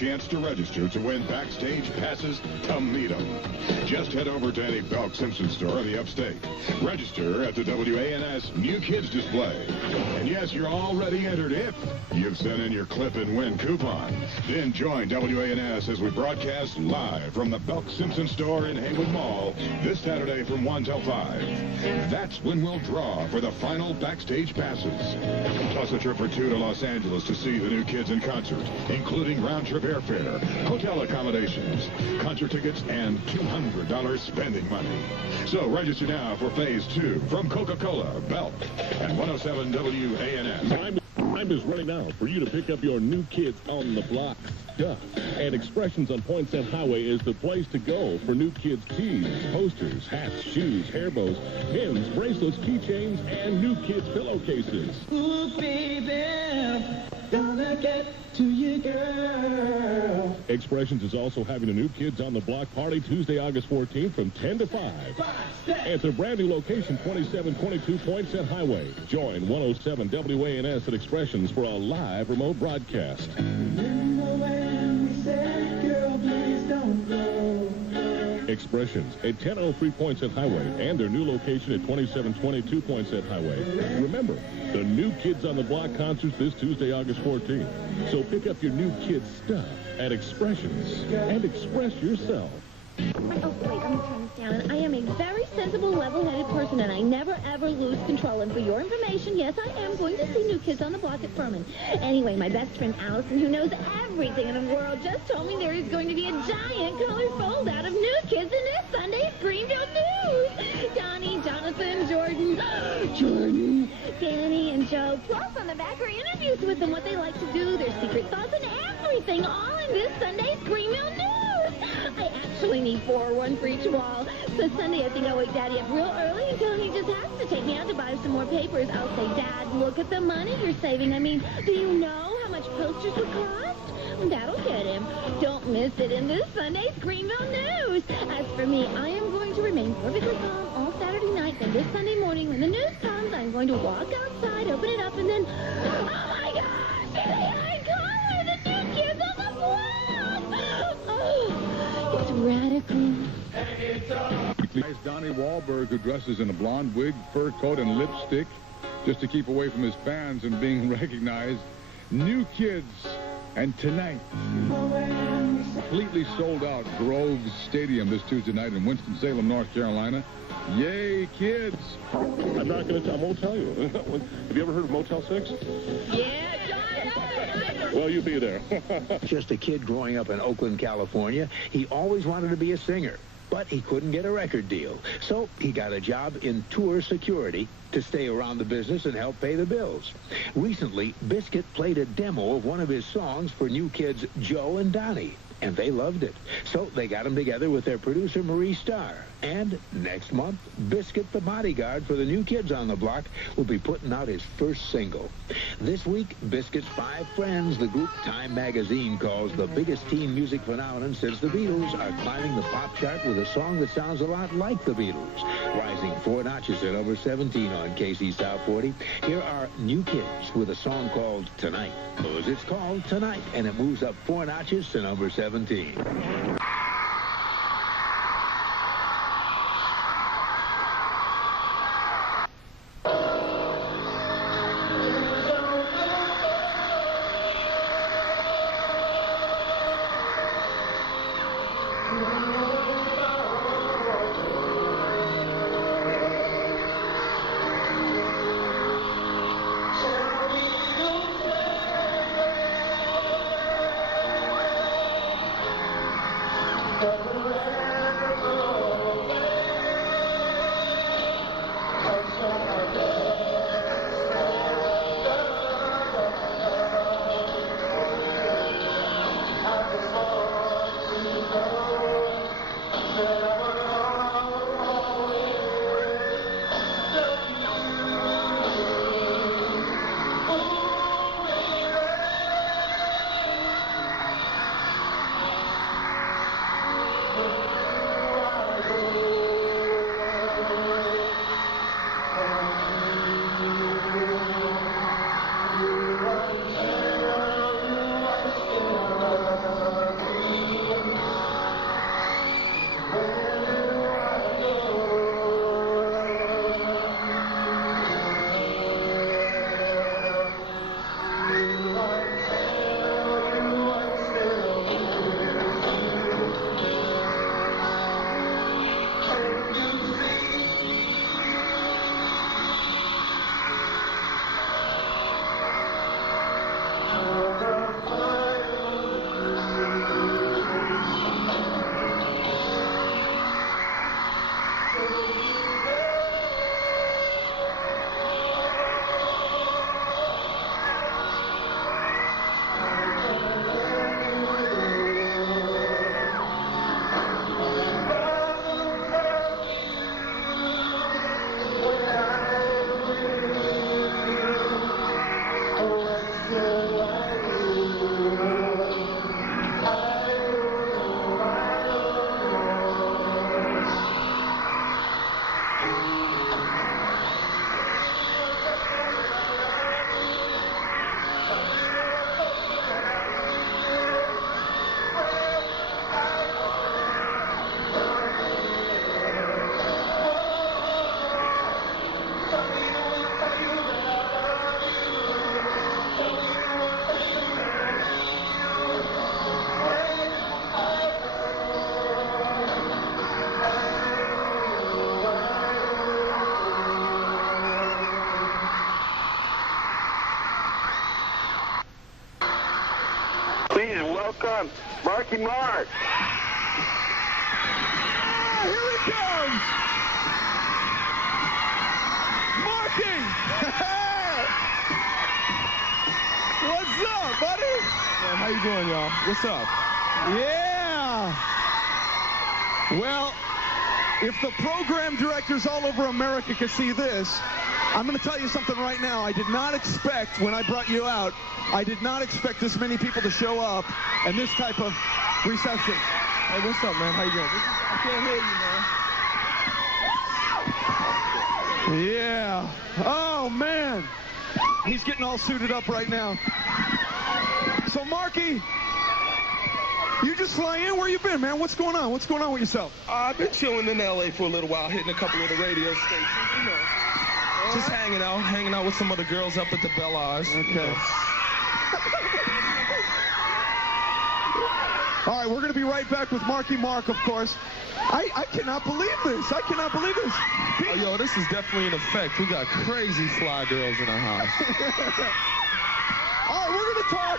chance to register to win backstage passes to meet them. Just head over to any Belk Simpson store in the upstate. Register at the WANS New Kids display. And yes, you're already entered if you've sent in your clip and win coupon. Then join WANS as we broadcast live from the Belk Simpson store in Haywood Mall this Saturday from 1 till 5. That's when we'll draw for the final backstage passes. Plus a trip for 2 to Los Angeles to see the New Kids in concert, including round-trip airfare, hotel accommodations, concert tickets, and $200 spending money. So register now for Phase 2 from Coca-Cola, Belk, and 107 WANS. Time is running out for you to pick up your New Kids on the Block stuff. And Expressions on Poinsett Highway is the place to go for New Kids tees, posters, hats, shoes, hair bows, pins, bracelets, keychains, and New Kids pillowcases. Ooh, baby, gonna get to you, girl. Expressions is also having a New Kids on the Block party Tuesday, August 14th from 10 to 5. It's a brand new location, 2722 Poinsett Highway. Join 107 WANS at Expressions for a live remote broadcast. Expressions at 1003 Poinsett Highway and their new location at 2722 Poinsett Highway. Remember, the New Kids on the Block concerts this Tuesday, August 14th. So pick up your New Kids stuff at Expressions and express yourself. Oh, wait, I'm going to turn this down. I am a very sensible, level-headed person, and I never, ever lose control. And for your information, yes, I am going to see New Kids on the Block at Furman. Anyway, my best friend Allison, who knows everything in the world, just told me there is going to be a giant color fold-out of New Kids in this Sunday's Greenville News. Donnie, Jonathan, Jordan, Danny, and Joe. Plus, on the back are interviews with them, what they like to do, their secret thoughts, and everything, all in this Sunday's Greenville News. I actually need 401 for each wall. So Sunday, I think I'll wake Daddy up real early until he just has to take me out to buy some more papers. I'll say, Dad, look at the money you're saving. I mean, do you know how much posters would cost? That'll get him. Don't miss it in this Sunday's Greenville News. As for me, I am going to remain perfectly calm all Saturday night. And this Sunday morning, when the news comes, I'm going to walk outside, open it up, and then, oh my gosh, here I come with the New Kids on the Block. Oh, it's radical. Donnie Wahlberg, who dresses in a blonde wig, fur coat, and lipstick just to keep away from his fans and being recognized. New Kids. And tonight, completely sold out Groves Stadium this Tuesday night in Winston-Salem, North Carolina. Yay, kids! I'm not going to. I won't tell you. Have you ever heard of Motel 6? Yeah, John. Well, you be there. Just a kid growing up in Oakland, California, he always wanted to be a singer, but he couldn't get a record deal. So he got a job in tour security to stay around the business and help pay the bills. Recently, Biscuit played a demo of one of his songs for New Kids Joe and Donnie, and they loved it. So they got him together with their producer, Marie Starr. And next month, Biscuit, the bodyguard for the New Kids on the Block, will be putting out his first single. This week, Biscuit's 5 friends, the group Time magazine calls the biggest teen music phenomenon since the Beatles, are climbing the pop chart with a song that sounds a lot like the Beatles, rising 4 notches at number 17 on KC South 40. Here are New Kids with a song called Tonight. It's called Tonight, and it moves up 4 notches to number 17. Welcome, Marky Mark. Ah, here he comes. Marky. What's up, buddy? Man, how you doing, y'all? What's up? Yeah. Well, if the program directors all over America could see this, I'm going to tell you something right now. I did not expect, when I brought you out, I did not expect this many people to show up and this type of reception. Hey, what's up, man? How you doing? I can't hear you, man. Yeah. Oh, man. He's getting all suited up right now. So, Marky, you just fly in? Where you been, man? What's going on? What's going on with yourself? I've been chilling in L.A. for a little while, hitting a couple of the radio stations, you know. Just hanging out with some of the girls up at the Bellas. Okay. All right, we're going to be right back with Marky Mark, of course. I cannot believe this. I cannot believe this. Oh, yo, this is definitely in effect. We got crazy fly girls in our house. All right, we're going to talk.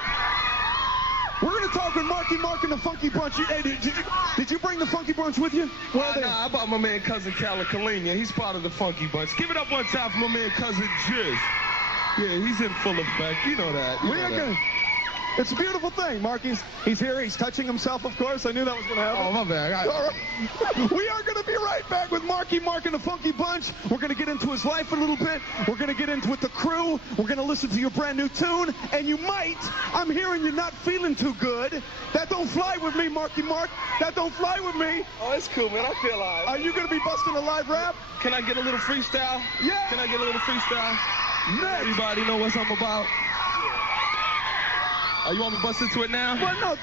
We're going to talk with Marky Mark and the Funky Bunch. Hey, did you bring the Funky Bunch with you? Nah, I brought my man Cousin Calicolina. He's part of the Funky Bunch. Give it up one time for my man Cousin Jizz. Yeah, he's in full effect. You know that. You know that. It's a beautiful thing. Marky's here. He's touching himself, of course. I knew that was going to happen. Oh, my bad. All right. We are going to be right back with Marky Mark and the Funky Bunch. We're going to get into his life a little bit. We're going to get into with the crew. We're going to listen to your brand new tune. And you might, I'm hearing you're not feeling too good. That don't fly with me, Marky Mark. That don't fly with me. Oh, it's cool, man. I feel all right. Are you going to be busting a live rap? Can I get a little freestyle? Yeah. Can I get a little freestyle? Next. Everybody know what I'm about? Oh, you want me to bust into it now? Well, no.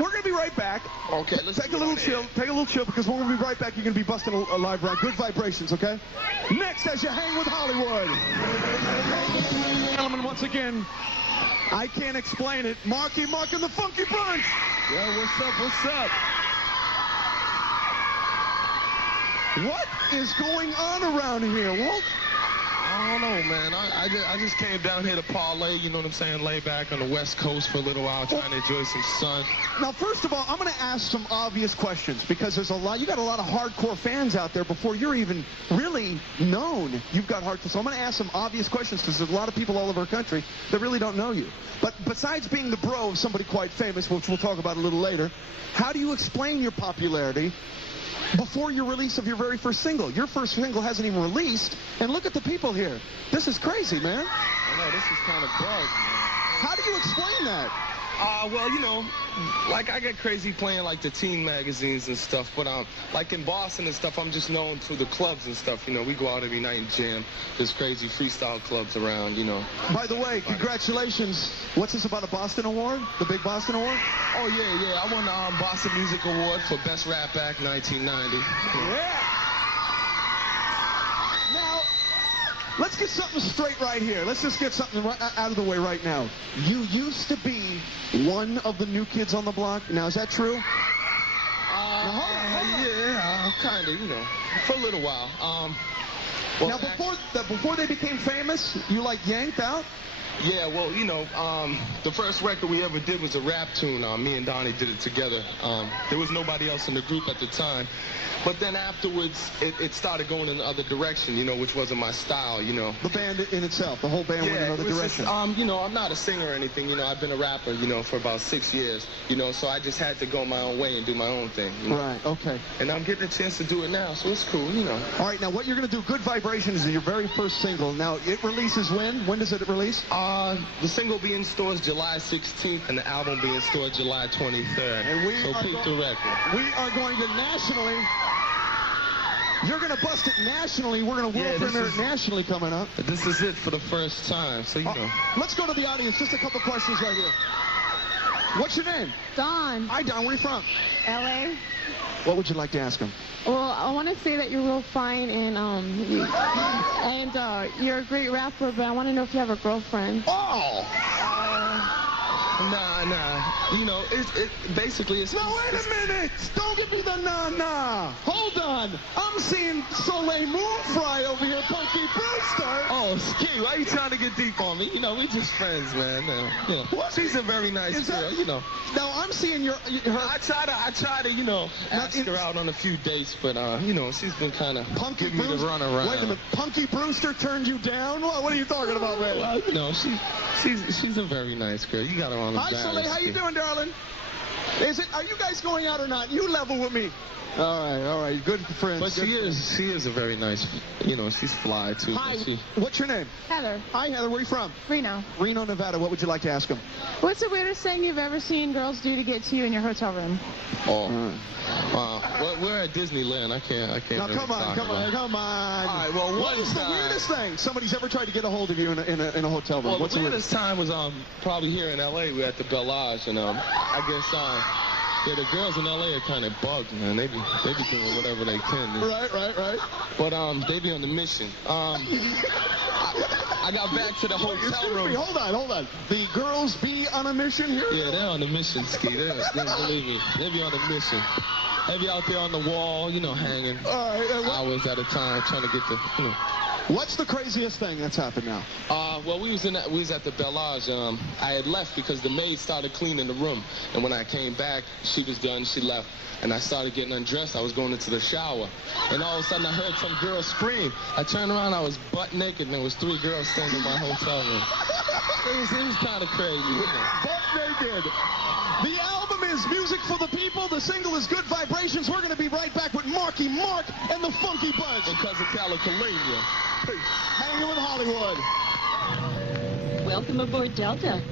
We're going to be right back. Okay, let's take a little chill. Take a little chill, because when we'll be right back, you're going to be busting a live rap. Good vibrations, okay? Next, as you hang with Hollywood. Gentlemen, once again, I can't explain it. Marky Mark and the Funky Bunch. Yeah, what's up? What's up? What is going on around here, Walt? I don't know, man. I just came down here to parlay, you know what I'm saying, lay back on the West Coast for a little while, trying to enjoy some sun. Now, first of all, I'm going to ask some obvious questions, because there's you got a lot of hardcore fans out there before you're even really known. You've got hardcore. So I'm going to ask some obvious questions, because there's a lot of people all over our country that really don't know you. But besides being the bro of somebody quite famous, which we'll talk about a little later, how do you explain your popularity before your release of your very first single? Your first single hasn't even released, and look at the people here. This is crazy, man. I know, this is kind of bug, man. How do you explain that? Well, you know, like I get crazy playing like the teen magazines and stuff, but like in Boston and stuff, I'm just known through the clubs and stuff. You know, we go out every night and jam. There's crazy freestyle clubs around, you know. By the way, congratulations. What's this about, a Boston Award? The big Boston Award? Oh, yeah. I won the Boston Music Award for Best Rap Act 1990. Yeah. Now, let's get something straight right here. Let's just get something out of the way right now. You used to be one of the new kids on the block. Now, is that true? Yeah, kind of, you know, for a little while. Well, now, before they became famous, you, like, yanked out? Yeah, well, you know, the first record we ever did was a rap tune. Me and Donnie did it together. There was nobody else in the group at the time. But then afterwards, it started going in the other direction, you know, which wasn't my style, you know. The band in itself, the whole band went in another direction. Just, you know, I'm not a singer or anything, you know. I've been a rapper, you know, for about 6 years, you know, so I just had to go my own way and do my own thing. You know? Right, okay. And I'm getting a chance to do it now, so it's cool, you know. All right, now what you're going to do, Good Vibrations, is your very first single. Now, it releases when? When does it release? The single will be in stores July 16th, and the album will be in stores July 23rd. And so peep the record. We are going to nationally. You're going to bust it nationally. We're going to world premiere it nationally coming up. This is it for the first time, so you know. Let's go to the audience. Just a couple questions right here. What's your name? Dawn. Hi, Dawn. Where are you from? L.A. What would you like to ask him? Well, I want to say that you're real fine and you're a great rapper, but I want to know if you have a girlfriend. Oh! Nah. You know, basically it's... Now, wait a minute! Don't give me the nah. Hold on. I'm seeing Soleil Moonfry over here, Punky Brewster. Oh, Ski, why are you trying to get deep on me? You know, we just friends, man. You know, she's a very nice girl, you know. Now, I'm seeing her... I try to, you know, ask her out on a few dates, but, you know, she's been kind of giving me the run around. Wait a minute. Punky Brewster turned you down? What are you talking about, man? Well, you know, she's a very nice girl. You got her on the Hi, Soleil. How you doing, darling? Are you guys going out or not? You level with me. All right. Good friends. But she is a very nice, you know, she's fly, too. Hi, what's your name? Heather. Hi, Heather. Where are you from? Reno. Nevada. What would you like to ask him? What's the weirdest thing you've ever seen girls do to get to you in your hotel room? Oh. We're at Disneyland. I can't. Now, come on. All right, well, what's the weirdest thing somebody's ever tried to get a hold of you in a hotel room? Well, what's the weirdest time was probably here in L.A. We're at the Bel Age, and I guess the girls in L.A. are kind of bugged, man. They be doing whatever they can. Right. But they be on the mission. I got back to the hotel room. Hold on. The girls be on a mission here? Yeah, they're on the mission, Ski. They believe me. They be on the mission. They be out there on the wall, you know, hanging hours at a time, trying to get the, you know. What's the craziest thing that's happened now? Well, we was at the Bel Age. I had left because the maid started cleaning the room, and when I came back, she was done. She left, and I started getting undressed. I was going into the shower, and all of a sudden I heard some girl scream. I turned around, I was butt naked, and there was 3 girls standing in my hotel room. It was kind of crazy, you know. Butt naked. The album is Music for the People. The single is Good Vibrations. We're going to be right back with Marky Mark and the Funky Bunch. And Cousin California. Hanging with Hollywood. Welcome aboard Delta.